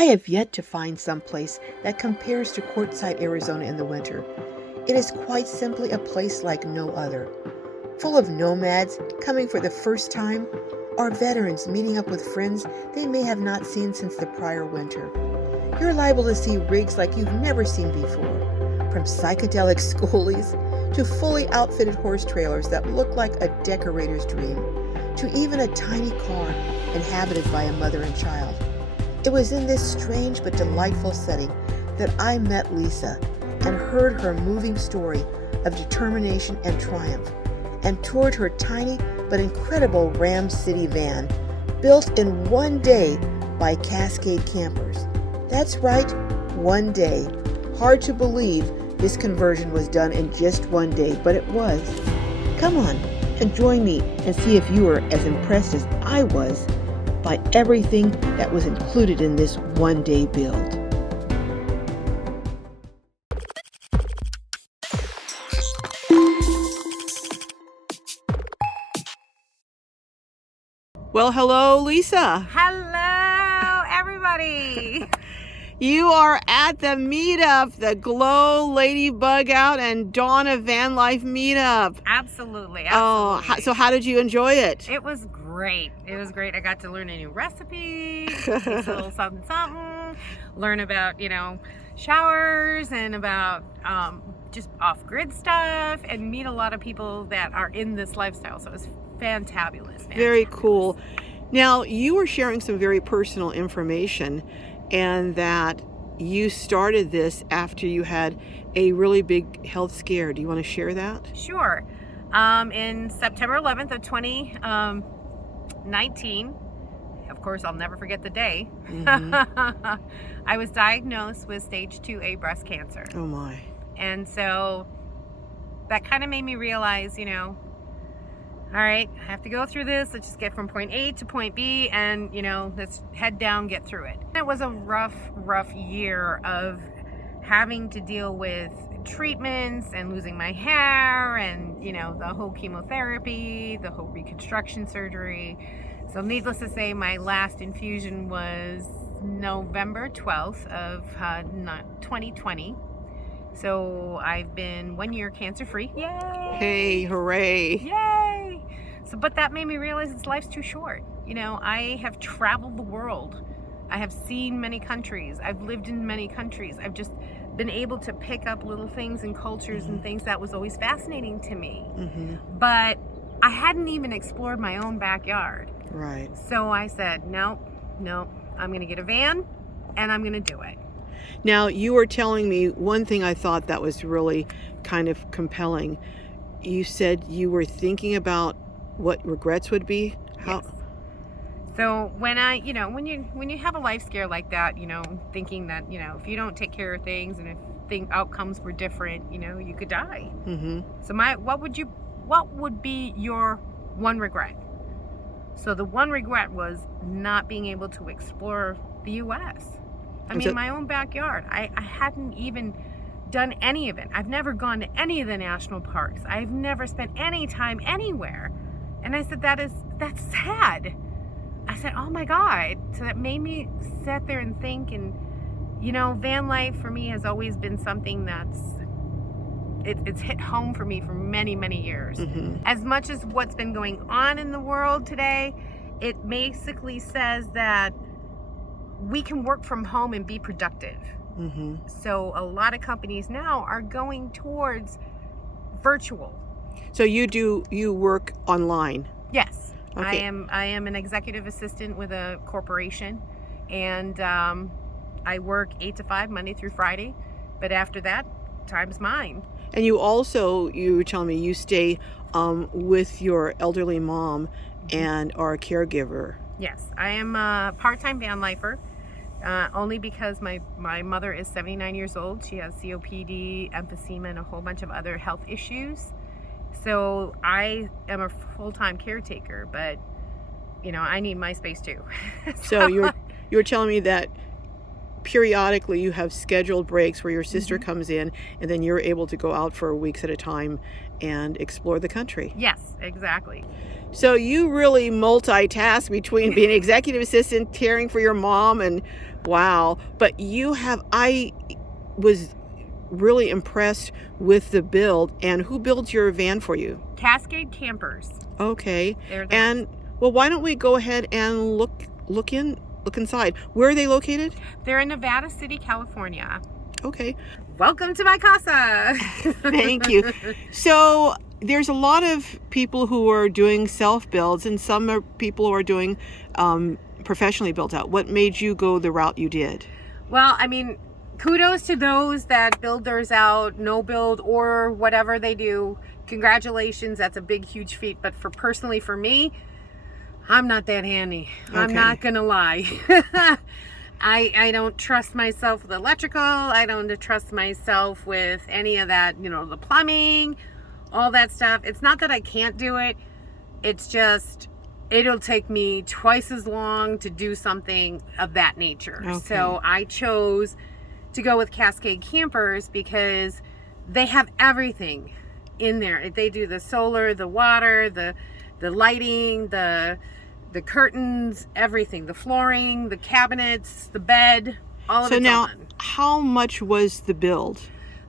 I have yet to find someplace that compares to Quartzsite, Arizona in the winter. It is quite simply a place like no other, full of nomads coming for the first time, or veterans meeting up with friends they may have not seen since the prior winter. You're liable to see rigs like you've never seen before, from psychedelic schoolies to fully outfitted horse trailers that look like a decorator's dream, to even a tiny car inhabited by a mother and child. It was in this strange but delightful setting that I met Lisa and heard her moving story of determination and triumph, and toured her tiny but incredible Ram City van, built in one day by Cascade Campers. That's right, one day. Hard to believe this conversion was done in just one day, but it was. Come on and join me and see if you are as impressed as I was by everything that was included in this one-day build. Well, hello, Lisa. Hello, everybody. You are at the meetup, the Glow Ladybug Out and Dawn of Van Life meetup. Absolutely. Oh, so how did you enjoy it? It was great. It was great. I got to learn a new recipe, a little something, something, learn about, showers and about just off-grid stuff, and meet a lot of people that are in this lifestyle. So it was fantabulous. Very cool. Now, you were sharing some very personal information, and that you started this after you had a really big health scare. Do you want to share that? Sure. In September 11th of 2019, of course, I'll never forget the day, I was diagnosed with stage 2A breast cancer. Oh my. And so that kind of made me realize, all right, I have to go through this. Let's just get from point A to point B and, let's head down, get through it. It was a rough year of having to deal with treatments and losing my hair and, the whole chemotherapy, the whole reconstruction surgery. So needless to say, my last infusion was November 12th of 2020. So I've been 1 year cancer-free. Yay! Hey, hooray! Yay! So, but that made me realize life's too short. I have traveled the world. I have seen many countries. I've lived in many countries. I've just been able to pick up little things and cultures and things that was always fascinating to me. But I hadn't even explored my own backyard. Right. So I said, no, I'm going to get a van and I'm going to do it. Now, you were telling me one thing I thought that was really kind of compelling. You said you were thinking about what regrets would be. How? Yes. So when when you have a life scare like that, thinking that, if you don't take care of things and if outcomes were different, you could die. So what would be your one regret? So the one regret was not being able to explore the U.S. My own backyard. I hadn't even done any of it. I've never gone to any of the national parks. I've never spent any time anywhere. And I said, that's sad. I said, oh my God. So that made me sit there and think, and van life for me has always been something it's hit home for me for many, many years. As much as what's been going on in the world today, it basically says that we can work from home and be productive. So a lot of companies now are going towards virtual. So you work online? Yes. Okay. I am an executive assistant with a corporation, and I work 8 to 5 Monday through Friday, but after that, time's mine. And you were telling me you stay with your elderly mom and are a caregiver. Yes, I am a part-time van lifer, only because my mother is 79 years old. She has COPD, emphysema, and a whole bunch of other health issues. So I am a full-time caretaker, but I need my space too. So you're telling me that periodically you have scheduled breaks where your sister comes in, and then you're able to go out for weeks at a time and explore the country. Yes, exactly. So you really multitask between being executive assistant, caring for your mom, and wow. But I was really impressed with the build. And who builds your van for you? Cascade Campers. Okay. They're the And well, why don't we go ahead and look inside? Where are they located? They're in Nevada City, California. Okay. Welcome to my casa. Thank you. So there's a lot of people who are doing self-builds, and some are people who are doing professionally built out. What made you go the route you did? Well, I mean, kudos to those that build theirs out, no build, or whatever they do. Congratulations, that's a big, huge feat. But personally for me, I'm not that handy. Okay. I'm not gonna lie. I don't trust myself with electrical. I don't trust myself with any of that, the plumbing, all that stuff. It's not that I can't do it. It's just, it'll take me twice as long to do something of that nature. Okay. So I chose to go with Cascade Campers because they have everything in there. They do the solar, the water, the lighting, the curtains, everything, the flooring, the cabinets, the bed, all of it. So now, how much was the build?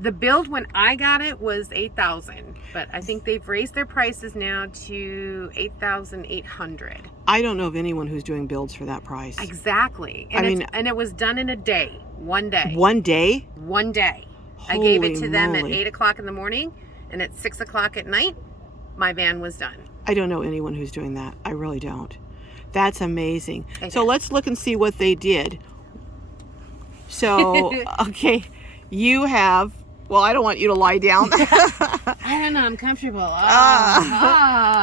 The build when I got it was $8,000, but I think they've raised their prices now to $8,800. I don't know of anyone who's doing builds for that price. Exactly. And it was done in a day, one day. One day? One day. I gave it to them at 8 o'clock in the morning, and at 6 o'clock at night, my van was done. I don't know anyone who's doing that. I really don't. That's amazing. So let's look and see what they did. So, okay, you have, well, I don't want you to lie down. I don't know, I'm comfortable.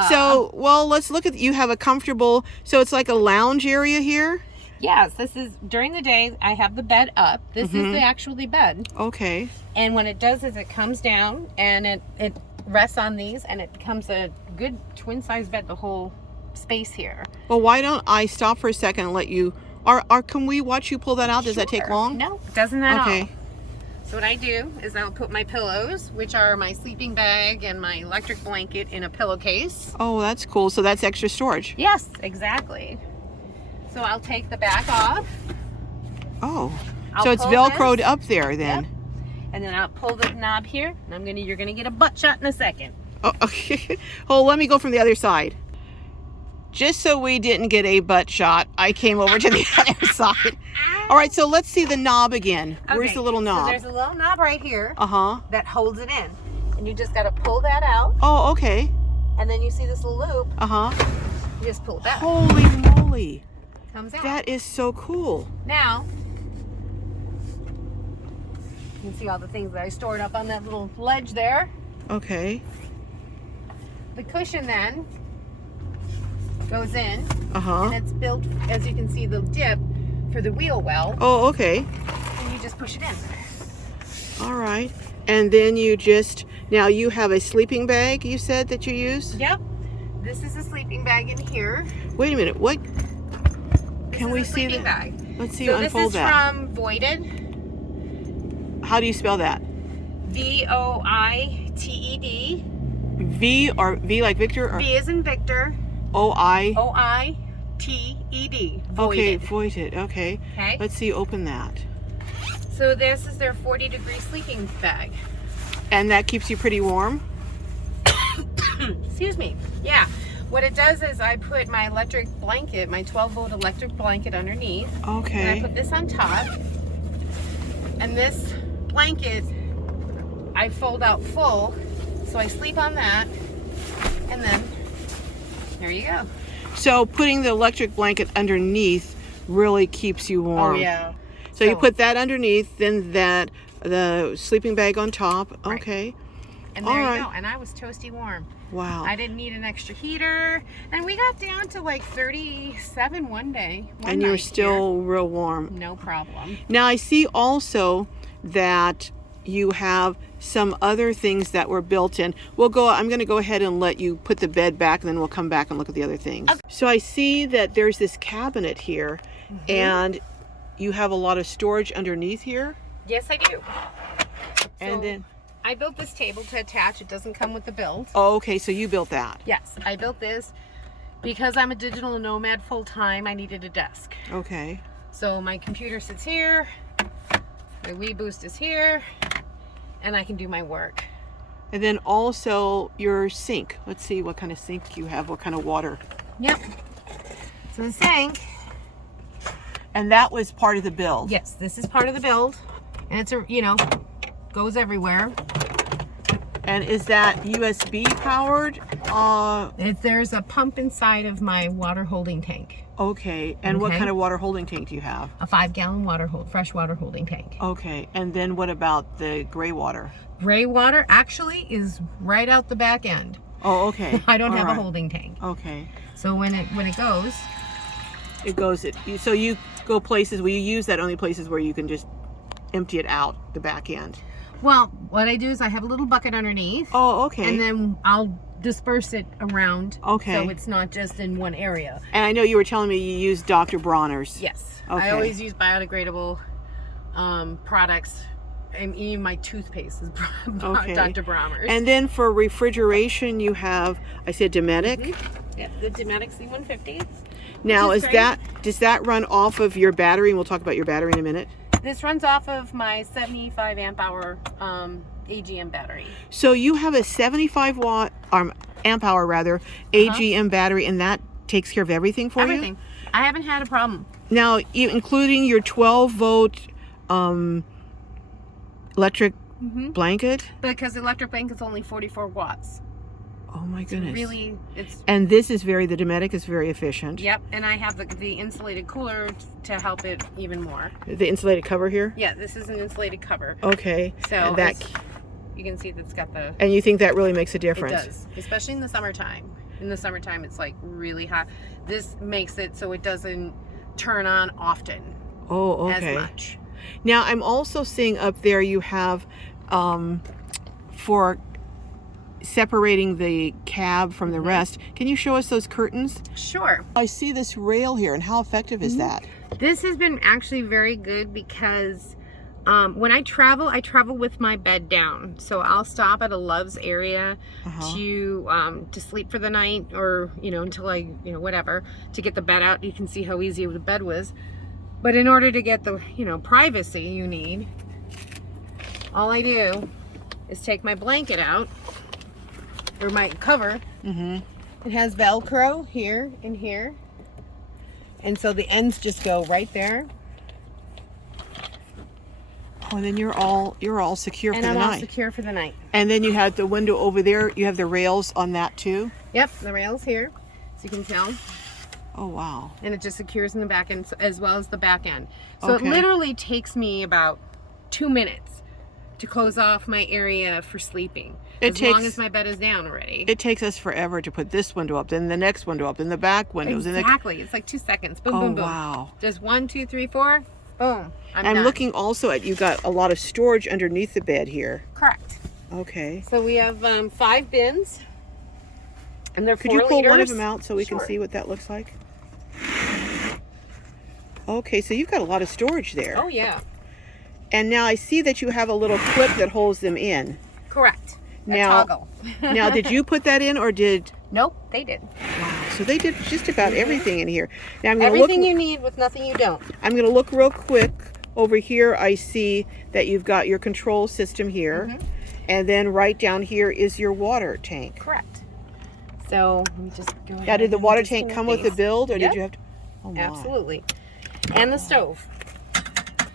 So, well, let's look at, you have a comfortable, so it's like a lounge area here? Yes, this is, during the day, I have the bed up. This is actually bed. Okay. And what it does is it comes down and it rests on these, and it becomes a good twin-size bed, the whole space here. Well, why don't I stop for a second and let you, can we watch you pull that out? Does that take long? No, it doesn't at all. Okay. So what I do is I'll put my pillows, which are my sleeping bag and my electric blanket, in a pillowcase. Oh, that's cool. So that's extra storage. Yes, exactly. So I'll take the back off. Oh, so it's Velcroed up there then. Yep. And then I'll pull the knob here, and you're gonna get a butt shot in a second. Oh, okay. Oh, let me go from the other side. Just so we didn't get a butt shot, I came over to the other side. All right, so let's see the knob again. Okay. Where's the little knob? So there's a little knob right here. Uh-huh. That holds it in. And you just gotta pull that out. Oh, okay. And then you see this little loop. Uh-huh. You just pull it back. Holy moly. Comes out. That is so cool. Now, you can see all the things that I stored up on that little ledge there. Okay. The cushion then goes in. Uh-huh. And it's built, as you can see, the dip for the wheel well. Oh, okay. And you just push it in. All right. And then now you have a sleeping bag, you said, that you use? Yep. This is a sleeping bag in here. Wait a minute. What? Can we see that? Bag. Let's see you unfold that. This is from Voided. How do you spell that? V-O-I-T-E-D. V like Victor? Or? V as in Victor. O-I? O-I-T-E-D. Voided. Okay, Voided. Okay. Okay. Let's see, open that. So this is their 40-degree sleeping bag. And that keeps you pretty warm? Excuse me. Yeah. What it does is I put my electric blanket, my 12-volt electric blanket underneath. Okay. And I put this on top. And this blanket, I fold out full. So I sleep on that. And then, there you go. So putting the electric blanket underneath really keeps you warm. Oh, yeah. So you put that underneath, then the sleeping bag on top. Okay. Right. And there you go. And I was toasty warm. Wow. I didn't need an extra heater. And we got down to like 37 one day. And you were still real warm. No problem. Now I see also that you have some other things that were built in. I'm going to go ahead and let you put the bed back, and then we'll come back and look at the other things. Okay. So I see that there's this cabinet here, and you have a lot of storage underneath here. Yes, I do. And then I built this table to attach. It doesn't come with the build. Oh, okay, so you built that. Yes, I built this because I'm a digital nomad full time. I needed a desk. Okay. So my computer sits here, my Wii Boost is here, and I can do my work. And then also your sink. Let's see what kind of sink you have, what kind of water. Yep. So the sink. And that was part of the build. Yes, this is part of the build. And it's a, you know, goes everywhere. And is that USB powered? There's a pump inside of my water holding tank. Okay. And what kind of water holding tank do you have? A 5-gallon fresh water holding tank. Okay. And then what about the gray water? Gray water actually is right out the back end. Oh, okay. I don't have a holding tank. Okay. So when it goes, so you go places where you use that only places where you can just empty it out the back end. Well, what I do is I have a little bucket underneath. Oh, okay. And then I'll disperse it around. Okay. So it's not just in one area. And I know you were telling me you use Dr. Bronner's. Yes. Okay. I always use biodegradable products. And even my toothpaste is Dr. Bronner's. And then for refrigeration, you have, I said Dometic. Yeah, the Dometic C150. Now, does that run off of your battery? And we'll talk about your battery in a minute. This runs off of my 75 amp hour AGM battery. So you have a 75 watt amp hour AGM battery, and that takes care of everything for you? Everything. I haven't had a problem. Now, including your 12 volt electric blanket? Because the electric blanket's only 44 watts. Oh my goodness. And the Dometic is very efficient. Yep, and I have the insulated cooler to help it even more. The insulated cover here? Yeah, this is an insulated cover. Okay. So you can see that's got the... And you think that really makes a difference? It does, especially in the summertime. In the summertime, it's like really hot. This makes it so it doesn't turn on often. Oh, okay. As much. Now, I'm also seeing up there you have for separating the cab from the rest. Can you show us those curtains? Sure. I see this rail here, and how effective is that? This has been actually very good because when I travel with my bed down. So I'll stop at a Love's area to sleep for the night, or until I whatever, to get the bed out. You can see how easy the bed was. But in order to get the privacy you need, all I do is take my blanket out, or my cover. It has Velcro here and here, and so the ends just go right there. Oh, and then you're all secure for the night. And I'm all secure for the night. And then you have the window over there. You have the rails on that too. Yep, the rails here, so you can tell. Oh wow. And it just secures in the back end as well as the back end. So it literally takes me about 2 minutes to close off my area for sleeping. As long as my bed is down already. It takes us forever to put this window up, then the next window up, then the back windows. Exactly. It's like 2 seconds. Boom, boom, boom. Wow. Just 1, 2, 3, 4. Boom. I'm done. looking also at, you got a lot of storage underneath the bed here. Correct. Okay. So we have 5 bins. And they're 4 Could you pull liters. one of them out so we can see what that looks like? Okay, so you've got a lot of storage there. Oh, yeah. And now I see that you have a little clip that holds them in. Correct. Now, a toggle. Now, did you put that in, or did... Nope, they did. Wow, so they did just about everything in here. Now I'm going Everything you need with nothing you don't. I'm going to look real quick. Over here, I see that you've got your control system here. And then right down here is your water tank. Correct. So let me just go ahead. Now, did the water tank come with the build, or did you have to... Oh, my. Absolutely. And the stove.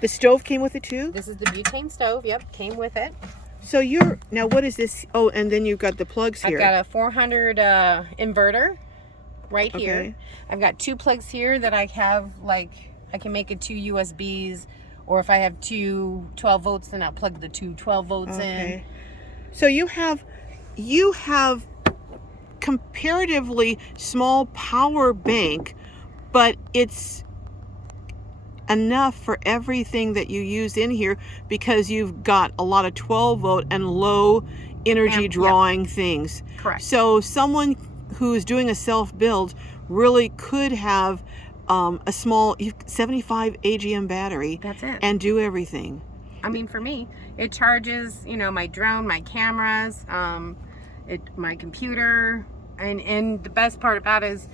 The stove came with it too? This is the butane stove. Yep, came with it. So now what is this? Oh, and then you've got the plugs here. I've got a 400 inverter right here. I've got 2 plugs here that I have, like, I can make it 2 USBs, or if I have 2 12 volts, then I'll plug the 2 12 volts in. So you have comparatively small power bank, but it's enough for everything that you use in here, because you've got a lot of 12 volt and low energy drawing things. Correct. So someone who's doing a self build really could have a small 75 AGM battery. That's it. And do everything. I mean, for me, it charges, you know, my drone, my cameras, my computer, and the best part about it is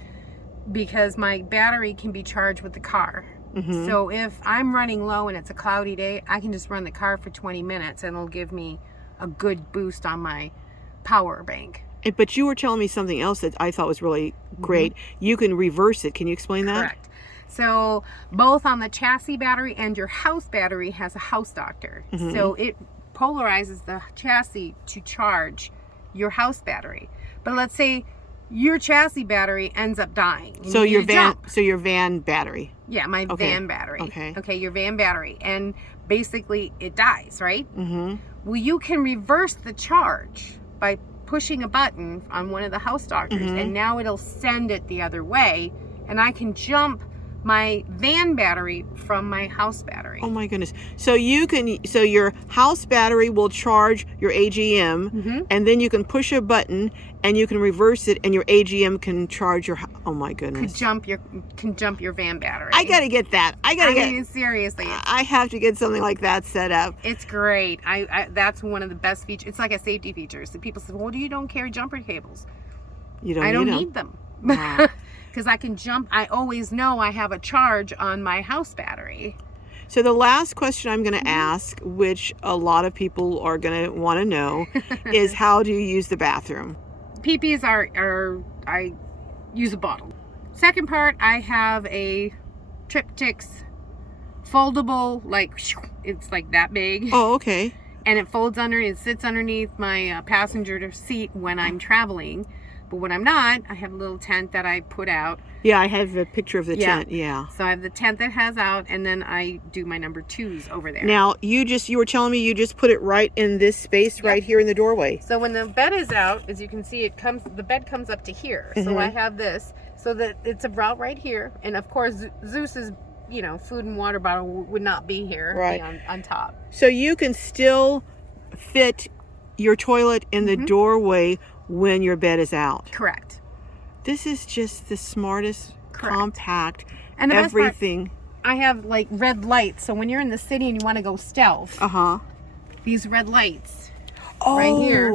because my battery can be charged with the car. Mm-hmm. So if I'm running low and it's a cloudy day, I can just run the car for 20 minutes and it'll give me a good boost on my power bank. But you were telling me something else that I thought was really great. You can reverse it. Can you explain that? Correct. So both on the chassis battery and your house battery has a house doctor. So it polarizes the chassis to charge your house battery. But let's say your chassis battery ends up dying. So your van battery. Yeah, my van battery. Okay. Okay, your van battery. And basically it dies, right? Mm-hmm. Well, you can reverse the charge by pushing a button on one of the house doctors, and now it'll send it the other way, and I can jump my van battery from my house battery. Oh my goodness. So your house battery will charge your AGM, and then you can push a button and you can reverse it, and your AGM can charge your oh my goodness. Can jump your van battery. I got to get that. I mean, seriously. I have to get something like that set up. It's great. I that's one of the best features. It's like a safety feature. So people say, "Well, you don't carry jumper cables." I don't need them. Wow. Because I can jump. I always know I have a charge on my house battery. So the last question I'm going to ask, which a lot of people are going to want to know, is how do you use the bathroom? PPs are I use a bottle. Second part, I have a triptychs foldable, like it's like that big. Oh, okay. And it sits underneath my passenger seat when I'm traveling. But when I'm not, I have a little tent that I put out. Yeah, I have a picture of the tent. Yeah. So I have the tent that has out, and then I do my number 2s over there. Now, you were telling me you just put it right in this space right here in the doorway. So when the bed is out, as you can see, the bed comes up to here. So I have this, so that it's about right here. And of course, Zeus's, food and water bottle would not be here, right on top. So you can still fit your toilet in the doorway when your bed is out. Correct. This is just the smartest, compact, and the everything. Best part, I have like red lights, so when you're in the city and you want to go stealth, these red lights right here.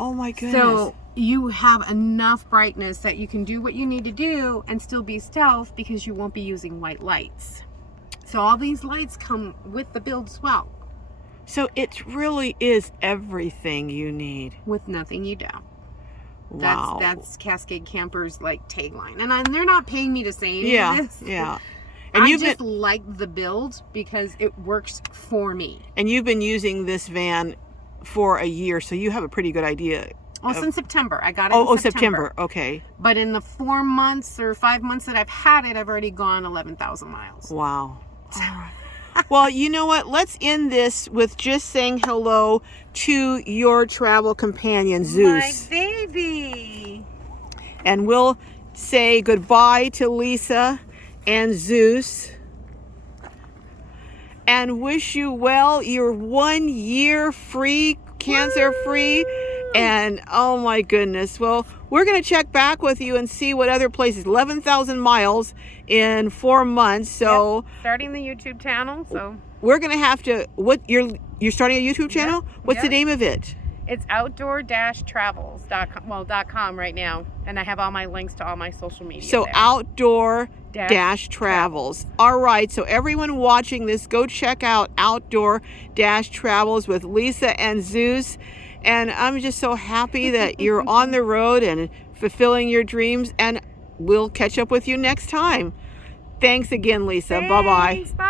Oh my goodness. So you have enough brightness that you can do what you need to do and still be stealth because you won't be using white lights. So all these lights come with the build as well. So it really is everything you need. With nothing you don't. Wow. That's Cascade Campers tagline. And they're not paying me to say any of this. Yeah. And I just like the build because it works for me. And you've been using this van for a year, so you have a pretty good idea. Since September. I got it in September. Okay. But in the 4 months or 5 months that I've had it, I've already gone 11,000 miles. Wow. Well, you know what? Let's end this with just saying hello to your travel companion, Zeus. My baby. And we'll say goodbye to Lisa and Zeus. And wish you well. You're 1 year free, cancer free. And oh my goodness. Well, we're going to check back with you and see what other places. 11,000 miles in 4 months. So starting the YouTube channel. So we're going to have to, you're starting a YouTube channel? What's the name of it? It's outdoor-travels.com right now. And I have all my links to all my social media. So outdoor-travels. All right. So everyone watching this, go check out outdoor-travels with Lisa and Zeus. And I'm just so happy that you're on the road and fulfilling your dreams. And we'll catch up with you next time. Thanks again, Lisa. Bye-bye. Bye.